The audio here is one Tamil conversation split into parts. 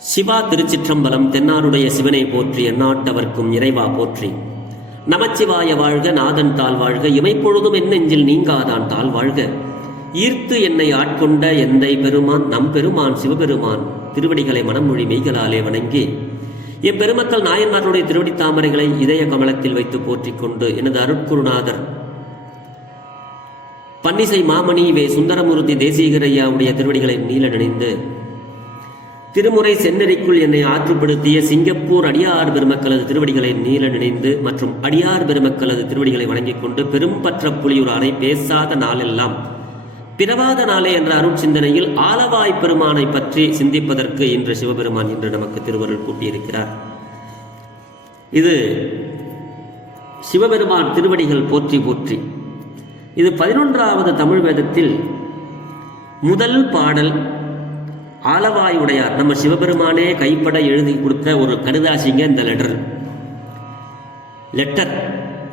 சிவா திருச்சிற்றம்பலம். தென்னாருடைய சிவனை போற்றி, எந்நாட்டவர்க்கும் இறைவா போற்றி. நமச்சிவாய வாழ்க, நாதன் தாள் வாழ்க, இமைப்பொழுதும் என் நெஞ்சில் நீங்காதான் தாள் வாழ்க. ஈர்த்து என்னை ஆட்கொண்ட எந்தை பெருமான் நம் பெருமான் சிவபெருமான் திருவடிகளை மனமொழி மெய்களாலே வணங்கி எம்பெருமக்கள் நாயன்மார்களுடைய திருவடி தாமரைகளை இதய கமலத்தில் வைத்து போற்றிக் கொண்டு எனது அருட்குருநாதர் பன்னிசை மாமணி வே சுந்தரமூர்த்தி தேசிகரையாவுடைய திருவடிகளை நீல நினைந்து திருமுறை சென்னறிக்குள் என்னை ஆற்றுப்படுத்திய சிங்கப்பூர் அடியார் பெருமக்களது திருவடிகளை நீல நினைந்து மற்றும் அடியார் பெருமக்களது திருவடிகளை வணங்கிக் கொண்டு பெரும்பற்ற புலியூரானை பேசாத நாளெல்லாம் பிறவாத நாளே என்ற அருட்சிந்தனையில் ஆலவாய் பெருமானை பற்றி சிந்திப்பதற்கு இன்று சிவபெருமான் இன்று நமக்கு திருவருள் கூட்டியிருக்கிறார். இது சிவபெருமான் திருவடிகள் போற்றி போற்றி. இது 11வது தமிழ் வேதத்தில் முதல் பாடல். ஆலவாய் உடையார் நம்ம சிவபெருமானே கைப்பட எழுதி கொடுத்த ஒரு கடிதாசிங்க இந்த லெட்டர்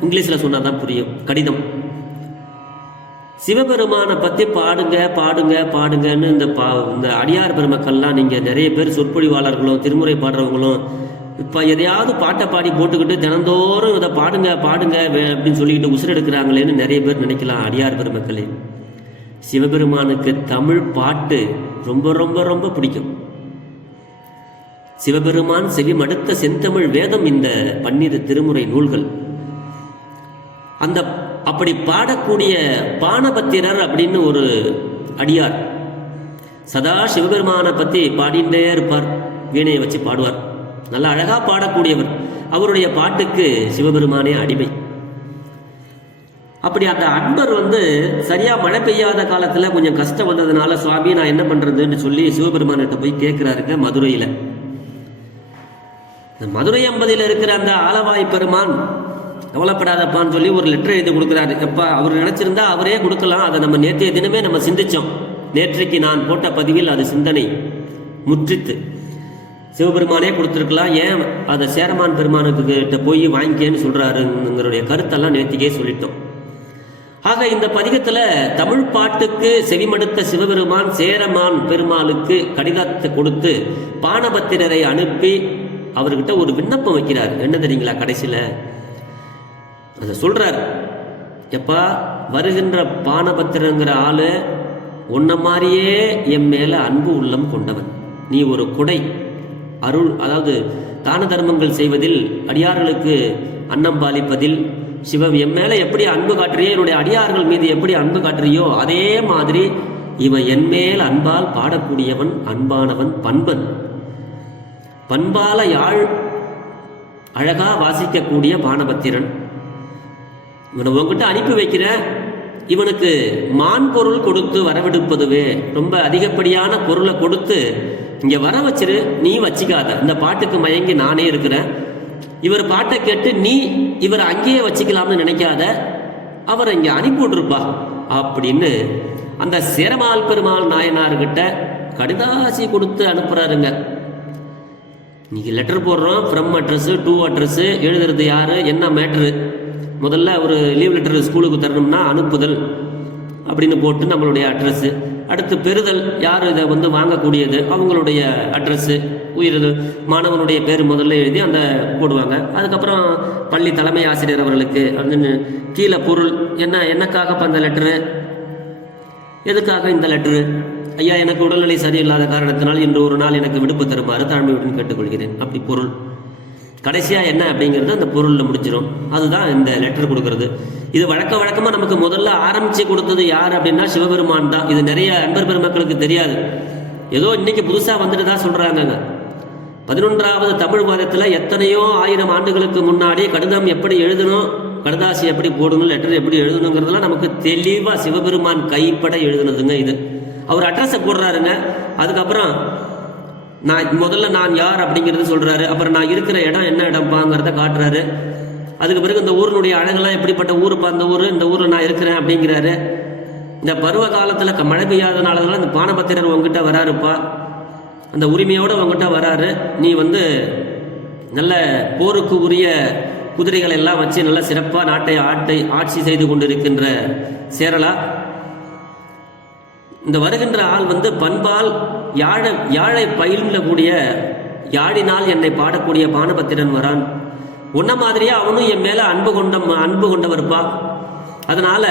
இங்கிலீஷ்ல சொன்னாதான் புரியும். கடிதம். சிவபெருமானை பத்தி பாடுங்க பாடுங்க பாடுங்கன்னு இந்த அடியார் பெருமக்கள்லாம் நீங்க நிறைய பேர் சொற்பொழிவாளர்களும் திருமுறை பாடுறவங்களும் இப்ப எதையாவது பாட்டை பாடி போட்டுக்கிட்டு தினந்தோறும் இதை பாடுங்க பாடுங்க அப்படின்னு சொல்லிக்கிட்டு உசுரெடுக்கிறாங்களேன்னு நிறைய பேர் நினைக்கலாம். அடியார் பெருமக்களே, சிவபெருமானுக்கு தமிழ் பாட்டு ரொம்ப ரொம்ப ரொம்ப பிடிக்கும். சிவபெருமான் செவிமடுத்த செந்தமிழ் வேதம் இந்த 12 திருமுறை நூல்கள். அந்த அப்படி பாடக்கூடிய பானபத்திரர் அப்படின்னு ஒரு அடியார் சதா சிவபெருமானை பத்தி பாடிண்டே இருப்பார். வீணையை வச்சு பாடுவார். நல்லா அழகா பாடக்கூடியவர். அவருடைய பாட்டுக்கு சிவபெருமானே அடிமை. அப்படி அந்த அன்பர் சரியா மழை பெய்யாத காலத்துல கொஞ்சம் கஷ்டம் வந்ததுனால, சுவாமி நான் என்ன பண்றதுன்னு சொல்லி சிவபெருமான்கிட்ட போய் கேட்கிறாருங்க. மதுரையில மதுரை 50 இருக்கிற அந்த ஆலவாய் பெருமான் கவலைப்படாதப்பான்னு சொல்லி ஒரு லெட்டர் எழுதி கொடுக்குறாரு. எப்பா அவர் நினைச்சிருந்தா அவரே கொடுக்கலாம். அதை நம்ம நேற்றைய தினமே நம்ம சிந்திச்சோம். நேற்றைக்கு நான் போட்ட பதிவில் அது சிந்தனை முற்றித்து. சிவபெருமானே கொடுத்துருக்கலாம், ஏன் அதை சேரமான் பெருமானுக்கு கிட்ட போய் வாங்கிக்கேன்னு சொல்றாருங்கிறடைய கருத்தெல்லாம் நேற்றுக்கே சொல்லிட்டோம். ஆக இந்த பதிகத்துல தமிழ் பாட்டுக்கு செவிமடுத்த சிவபெருமான் சேரமான் பெருமாளுக்கு கடிதத்தை கொடுத்து பானபத்திரரை அனுப்பி அவர்கிட்ட ஒரு விண்ணப்பம் வைக்கிறார். என்ன தெரியுங்களா? கடைசியில அதை சொல்றார். எப்பா, வருகின்ற பானபத்திரங்கிற ஆளு உன்ன மாதிரியே என் மேல அன்பு உள்ளம் கொண்டவன். நீ ஒரு கொடை அருள், அதாவது தான தர்மங்கள் செய்வதில், அடியார்களுக்கு அன்னம் பாலிப்பதில் சிவம் என் மேல எப்படி அன்பு காட்டுறியோ, என்னுடைய அடியார்கள் மீது எப்படி அன்பு காட்டுறியோ அதே மாதிரி இவன் என் மேல் அன்பால் பாடக்கூடியவன், அன்பானவன், பண்பன். பண்பால யாழ் அழகா வாசிக்கக்கூடிய பானபத்திரன். இவனை உங்ககிட்ட அனுப்பி வைக்கிற. இவனுக்கு மான் பொருள் கொடுத்து வரவெடுப்பதுவே, ரொம்ப அதிகப்படியான பொருளை கொடுத்து இங்க வர வச்சிரு, நீ வச்சிக்காத. இந்த பாட்டுக்கு மயங்கி நானே இருக்கிறேன். இவர் பாட்டை கேட்டு நீ இவர் அங்கேயே வச்சுக்கலாம்னு நினைக்காத, அவரை இங்க அனுப்பி விட்டுருப்பா அப்படின்னு அந்த சேரமால் பெருமாள் நாயனார்கிட்ட கடிதாசி கொடுத்து அனுப்புறாருங்க. இன்னைக்கு லெட்டர் போடுறோம், ஃப்ரம் அட்ரஸ், டூ அட்ரஸ், எழுதுறது யாரு, என்ன மேட்ரு. முதல்ல ஒரு லீவ் லெட்டர் ஸ்கூலுக்கு தரணும்னா அனுப்புதல் அப்படின்னு போட்டு நம்மளுடைய அட்ரஸ். அடுத்து பெறுதல், யார் இதை வாங்கக்கூடியது அவங்களுடைய அட்ரஸ், உயிர் மாணவனுடைய பேர் முதல்ல எழுதி அந்த போடுவாங்க. அதுக்கப்புறம் பள்ளி தலைமை ஆசிரியர் அவர்களுக்கு அப்படின்னு கீழே பொருள் என்ன, என்னக்காக அந்த லெட்டரு, எதுக்காக இந்த லெட்டரு, ஐயா எனக்கு உடல்நிலை சரியில்லாத காரணத்தினால் இன்று ஒரு நாள் எனக்கு விடுப்பு தருமாறு தாழ்மையுடன் கேட்டுக்கொள்கிறேன். அப்படி பொருள். கடைசியா என்ன அப்படிங்கிறது அந்த பொருள்ல முடிஞ்சிடும். அதுதான் இந்த லெட்டர் கொடுக்கறது. இது வழக்கமா நமக்கு முதல்ல ஆரம்பிச்சு கொடுத்தது யார் அப்படின்னா சிவபெருமான் தான். இது நிறைய அன்பர் பெருமக்களுக்கு தெரியாது. ஏதோ இன்னைக்கு புதுசா வந்துட்டு தான் சொல்றாங்க. 11வது தமிழ் வாதத்துல எத்தனையோ 1000 ஆண்டுகளுக்கு முன்னாடி கடிதம் எப்படி எழுதணும், கடிதாசி எப்படி போடணும், லெட்டர் எப்படி எழுதணுங்கிறதுலாம் நமக்கு தெளிவா சிவபெருமான் கைப்பட எழுதுனதுங்க. இது அவர் அட்ரஸை போடுறாருங்க. அதுக்கப்புறம் முதல்ல நான் யார் அப்படிங்கிறது சொல்றாரு. அப்புறம் நான் இருக்கிற இடம் என்ன இடம்பாங்கிறத காட்டுறாரு. அதுக்கு பிறகு இந்த ஊரினுடைய அழகெல்லாம் எப்படிப்பட்ட ஊருப்பா இந்த ஊர், இந்த ஊர்ல நான் இருக்கிறேன் அப்படிங்கிறாரு. இந்த பருவ காலத்துல மழை பெய்யாதனாலதான் இந்த பானபத்திரர் உங்ககிட்ட வராருப்பா, அந்த உரிமையோட உங்ககிட்ட வராரு. நீ நல்ல போருக்கு உரிய குதிரைகள் எல்லாம் வச்சு நல்ல சிறப்பா நாட்டை ஆட்சி செய்து கொண்டிருக்கின்ற சேரலா, இந்த வருகின்ற ஆள் பண்பால் யாழை பயிலக்கூடிய யாழினால் என்னை பாடக்கூடிய பானபத்திரன் வரான். உன்ன மாதிரியே அவனும் என் மேல அன்பு கொண்டவர்ப்பா. அதனால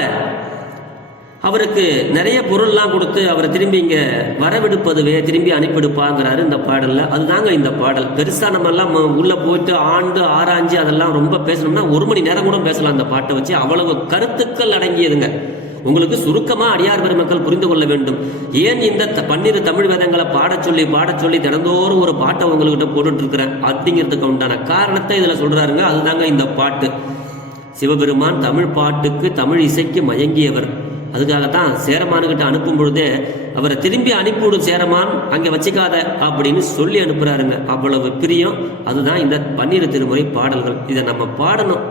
அவருக்கு நிறைய பொருள்லாம் கொடுத்து அவரை திரும்பி இங்க வரவிடுப்பதுவே, திரும்பி அனுப்பிடுப்பாங்கிறாரு இந்த பாடல்ல. அதுதாங்க இந்த பாடல். பெருசா நம்ம எல்லாம் உள்ள போயிட்டு ஆராய்ஞ்சு அதெல்லாம் ரொம்ப பேசணும்னா 1 மணி நேரம் கூட பேசலாம் அந்த பாட்டை வச்சு. அவ்வளவு கருத்துக்கள் அடங்கியதுங்க. உங்களுக்கு சுருக்கமா அடியார் பெருமக்கள் புரிந்து கொள்ள வேண்டும். ஏன் இந்த 12 தமிழ் வேதங்களை பாடச் சொல்லி தினந்தோறும் ஒரு பாட்டை உங்ககிட்ட போட்டுட்டு இருக்கிறேன் அப்படிங்கிறதுக்கு உண்டான காரணத்தை இதுல சொல்றாருங்க. அதுதாங்க இந்த பாட்டு. சிவபெருமான் தமிழ் பாட்டுக்கு, தமிழ் இசைக்கு மயங்கியவர். அதுக்காகத்தான் சேரமானுகிட்ட அனுப்பும் பொழுதே அவரை திரும்பி அனுப்பிவிடும் சேரமான், அங்கே வச்சுக்காத அப்படின்னு சொல்லி அனுப்புறாருங்க. அவ்வளவு பிரியம். அதுதான் இந்த 12 திருமுறை பாடல்கள். இதை நம்ம பாடணும்.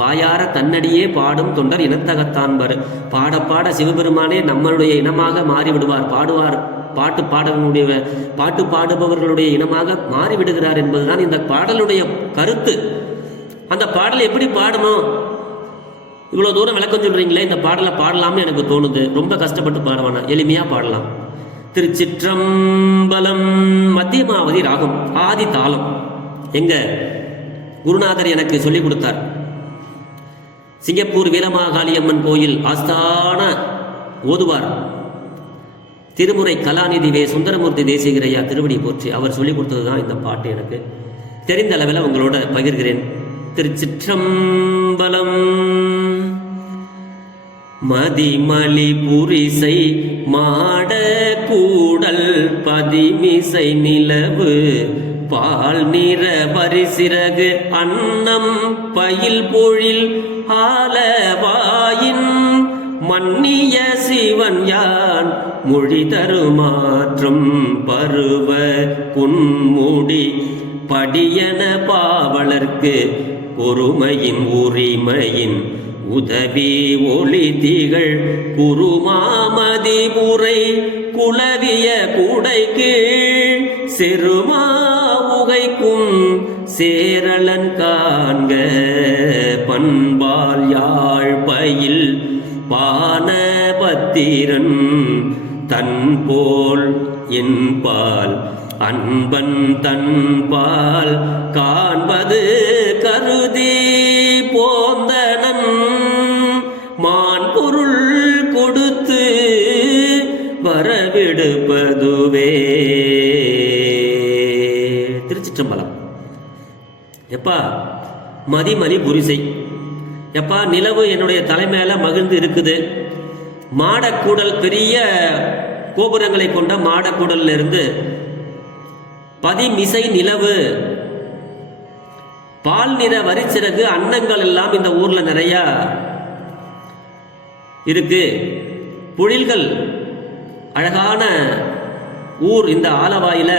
வாயார தன்னடியே பாடும் தொண்டர் இனத்தகத்தான் பாரு. பாட பாட சிவபெருமானே நம்மளுடைய இனமாக மாறிவிடுவார். பாட்டு பாடுபவர்களுடைய இனமாக மாறிவிடுகிறார் என்பதுதான் இந்த பாடலுடைய கருத்து. அந்த பாடல் எப்படி பாடணும்? இவ்வளவு தூரம் விளக்கம் சொல்றீங்களே, இந்த பாடலை பாடலாம்னு எனக்கு தோணுது. ரொம்ப கஷ்டப்பட்டு பாடுவானா, எளிமையா பாடலாம். திருச்சிற்றம்பலம். மத்தியமாவதி ராகம், ஆதி தாளம். எங்க குருநாதர் எனக்கு சொல்லிக் கொடுத்தார். சிங்கப்பூர் வீரமாகாளியம்மன் கோயில் ஆஸ்தான ஓதுவார் திருமுறை கலாநிதி வே சுந்தரமூர்த்தி தேசிகரையா திருவடி போற்றி அவர் சொல்லிக் கொடுத்ததுதான் இந்த பாட்டு. எனக்கு தெரிந்த அளவில் உங்களோட பகிர்கிறேன். திருச்சிற்றம்பலம். மதிமலி புரிசை மாட கூடல் பதிமிசை நிலவு பால் நிற வரிசிறகு அன்னம் பயில் பொழில் ஆலவாயின் மன்னிய சிவன் யான் மொழி தருமாற்றம் பருவ குன்முடி படியன பாவலர்க்கு பொறுமையின் உரிமையின் உதவி ஒளி திகழ் குருமாமதி முறை குளவிய கூடை கீழ் செருமா உகைக்கும் சேரலன் காண்க பண்பால் யாழ் பயில் பானபத்திரன் தன் போல் என்பால் அன்பன் தன்பால் காண்பது கருதி போந்தனன் மான் பொருள் கொடுத்து வரவிடுப்பதுவே. திருச்சிற்றம்பலம். எப்பா மதிமலி புரிசை, எப்பா நிலவு என்னுடைய தலைமையில மகிழ்ந்து இருக்குது. மாடக்கூடல், பெரிய கோபுரங்களை கொண்ட மாடக்கூடல்ல இருந்து பதிமிசை நிலவு, பால் நிற வரிச்சிறகு அன்னங்கள் எல்லாம் இந்த ஊர்ல நிறைய இருக்கு. பொழில்கள், அழகான ஊர் இந்த ஆலவாயில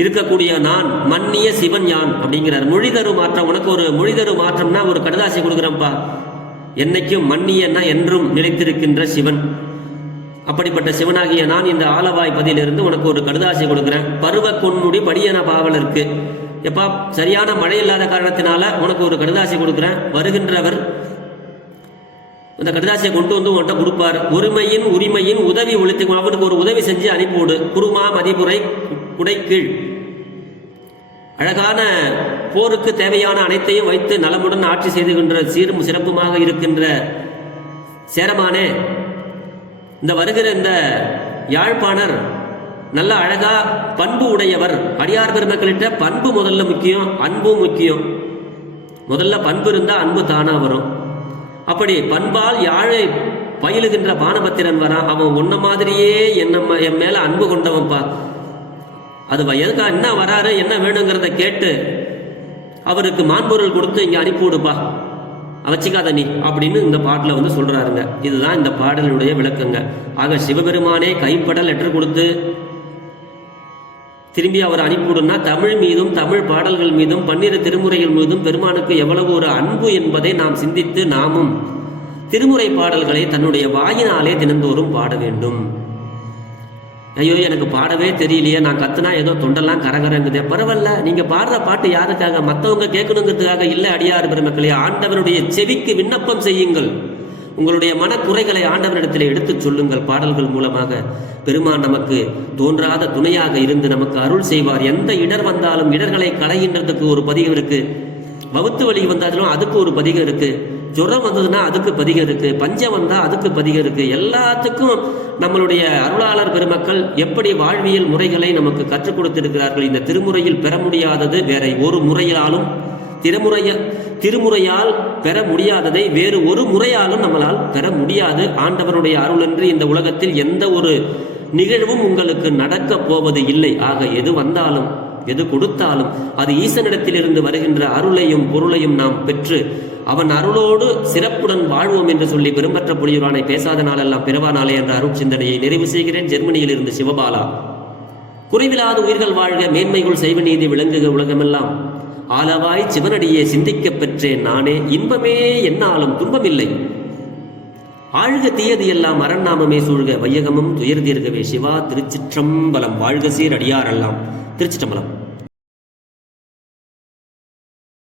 இருக்கக்கூடிய நான் மன்னிய சிவன் யான் அப்படிங்கிறார். மொழிதரு மாற்றம். உனக்கு ஒரு மொழிதரு மாற்றம்னா ஒரு கடுதாசி கொடுக்குறேன்ப்பா. என்னைக்கும் மன்னியன்னா என்றும் நிலைத்திருக்கின்ற சிவன். அப்படிப்பட்ட சிவனாகிய நான் இந்த ஆலவாய் பதிலிருந்து உனக்கு ஒரு கடுதாசி கொடுக்குறேன். பருவ கொன்முடி படியன பாவலருக்கு. எப்பா சரியான மழை இல்லாத காரணத்தினால உனக்கு ஒரு கடுதாசி கொடுக்குறேன். வருகின்றவர் இந்த கடுதாசியை கொண்டு வந்து உன்கிட்ட கொடுப்பார். உரிமையின் உதவி ஒழித்து அவனுக்கு ஒரு உதவி செஞ்சு அனுப்பிவிடு. குருமா மதிப்புரை குடை கீழ். அழகான போருக்கு தேவையான அனைத்தையும் வைத்து நலமுடன் ஆட்சி செய்துகின்ற சீரும் சிறப்புமாக இருக்கின்ற சேரமானே, இந்த வருகிற இந்த யாழ்ப்பாணர் நல்ல அழகா பண்பு உடையவர். அடியார் பெருமக்களிட்ட பண்பு முதல்ல முக்கியம், அன்பும் முக்கியம். முதல்ல பண்பு இருந்தா அன்பு தானா வரும். அப்படி பண்பால் யாழை பயிலுகின்ற பானபத்திரன் வரான். அவன் உன்ன மாதிரியே என் மேல அன்பு கொண்டவன்பா. அது எதுக்கா என்ன வராரு, என்ன வேணுங்கிறத கேட்டு அவருக்கு மான்பொருள் கொடுத்து இங்க அனுப்பிவிடுப்பா, வச்சிக்காத நீ அப்படின்னு இந்த பாட்டில் சொல்றாருங்க. இதுதான் இந்த பாடலுடைய விளக்கங்க. ஆக சிவபெருமானே கைப்பட லெட்டர் கொடுத்து திரும்பி அவர் அனுப்பிவிடுன்னா தமிழ் மீதும் தமிழ் பாடல்கள் மீதும் 12 திருமுறைகள் மீதும் பெருமானுக்கு எவ்வளவு ஒரு அன்பு என்பதை நாம் சிந்தித்து நாமும் திருமுறை பாடல்களை தன்னுடைய வாயினாலே தினந்தோறும் பாட வேண்டும். ஐயோ எனக்கு பாடவே தெரியலையே, நான் கத்துனா ஏதோ தொண்டெல்லாம் கரகரங்குதே. பரவாயில்ல, நீங்க பாடுற பாட்டு யாருக்காக? மற்றவங்க கேட்கணுங்கிறதுக்காக இல்லை. அடியார் பெருமக்களே, ஆண்டவருடைய செவிக்கு விண்ணப்பம் செய்யுங்கள். உங்களுடைய மனக்குறைகளை ஆண்டவரிடத்தில் எடுத்துச் சொல்லுங்கள். பாடல்கள் மூலமாக பெருமான் நமக்கு தோன்றாத துணையாக இருந்து நமக்கு அருள் செய்வார். எந்த இடர் வந்தாலும் இடர்களை களைகின்றதுக்கு ஒரு பதிகம் இருக்கு. வகுத்து வலி வந்தாலும் அதுக்கு ஒரு பதிகம் இருக்கு. ஜுரம் வந்ததுன்னா அதுக்கு பதிகம் இருக்கு. பஞ்சம் வந்தா அதுக்கு பதிகம் இருக்கு. எல்லாத்துக்கும் நம்மளுடைய அருளாளர் பெருமக்கள் எப்படி வாழ்வியல் முறைகளை நமக்கு கற்றுக் கொடுத்திருக்கிறார்கள். இந்த திருமுறையில் பெற முடியாதது வேற ஒரு முறையாலும் திருமுறையால் பெற முடியாததை வேறு ஒரு முறையாலும் நம்மளால் பெற முடியாது. ஆண்டவருடைய அருளன்று இந்த உலகத்தில் எந்த ஒரு நிகழ்வும் உங்களுக்கு நடக்கப் போவது இல்லை. ஆக எது வந்தாலும் எது கொடுத்தாலும் அது ஈசனிடத்திலிருந்து வருகின்ற அருளையும் பொருளையும் நாம் பெற்று அவன் அருளோடு சிறப்புடன் வாழ்வோம் என்று சொல்லி பெரும்பற்ற புலியூரானை பேசாத நாளெல்லாம் பிறவா நாளே என்ற அருள் சிந்தனையை நிறைவு செய்கிறேன். ஜெர்மனியில் இருந்து சிவபாலா. குறைவிலாத உயிர்கள் வாழ்க, மேன்மைகள் செய்வ நீதி விளங்குக உலகமெல்லாம். ஆலவாய் சிவனடியே சிந்திக்கப் பெற்றேன் நானே, இன்பமே என்னாலும் துன்பமில்லை. ஆழ்க தீயது எல்லாம் அரண்நாமமே சூழ்க, வையகமும் துயர் தீர்கவே. சிவா திருச்சிற்றம்பலம். வாழ்க சீர் அடியாரெல்லாம். திருச்சிற்றம்பலம்.